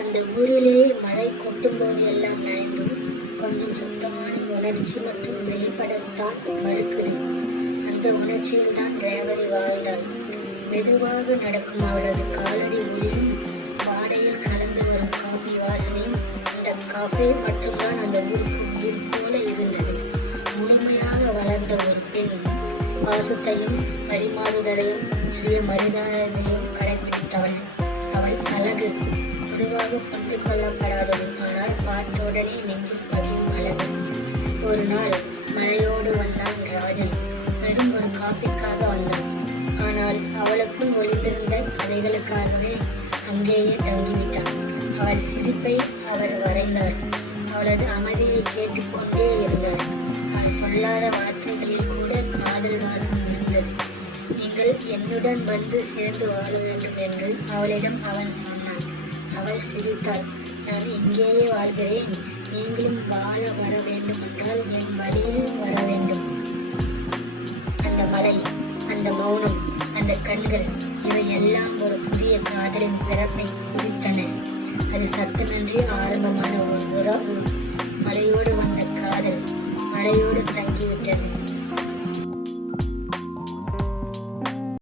அந்த ஊரிலே மழை கொட்டும்போது எல்லாம் நனைந்தும் கொஞ்சம் சுத்தமான உணர்ச்சி மற்றும் வெளிப்படத்தான் மறுக்குது. அந்த உணர்ச்சியில் தான் ரேவதி வாழ்ந்தாள். மெதுவாக நடக்கும் அவளது காலடி ஒளியும் வாடையில் கலந்து வரும் காபி வாசனையும் அந்த காஃபே மட்டும்தான் அந்த ஊருக்கு உயிர் போல இருந்தது. முழுமையாக வளர்ந்த ஒரு பெண் பாசத்தையும் பரிமாறுதலையும் சுயமரியாதையும் கடைபிடித்தவள். அவள் அழகு பொதுவாக புரிந்து கொள்ளப்படாதது, ஆனால் பார்த்தவுடனே நெஞ்சில் பதியும் அழகு. ஒரு நாள் மழையோடு வந்தான் ராஜன். வெறும் ஒரு காப்பிக்காக வந்தான். ஆனால் அவளுக்குள் ஒளிந்திருந்த கதைகளுக்காகவே அங்கேயே தங்கிவிட்டான். அவள் சிரிப்பை அவர் வரைந்தார். அவளது அமைதியை கேட்டுக்கொண்டே இருந்தார். அவள் சொல்லாத வார்த்தைகளில் கூட காதல் வாசம் இருந்தது. நீங்கள் என்னுடன் வந்து சேர்ந்து வாழ வேண்டும் என்று அவளிடம் அவன் சொன்னான். அவள் சிரித்தாள். நான் இங்கேயே வாழ்கிறேன், நீங்களும் வாழ வர வேண்டுமென்றால் என் வழியில் வர வேண்டும். அந்த மலை, அந்த மௌனம், அந்த கண்கள், இவை எல்லாம் ஒரு புதிய காதலின் பிறப்பை குறித்தன. அது சத்தமின்றி ஆரம்பமான ஒரு உறவு. மலையோடு வந்த காதல், மலையோடு தங்கி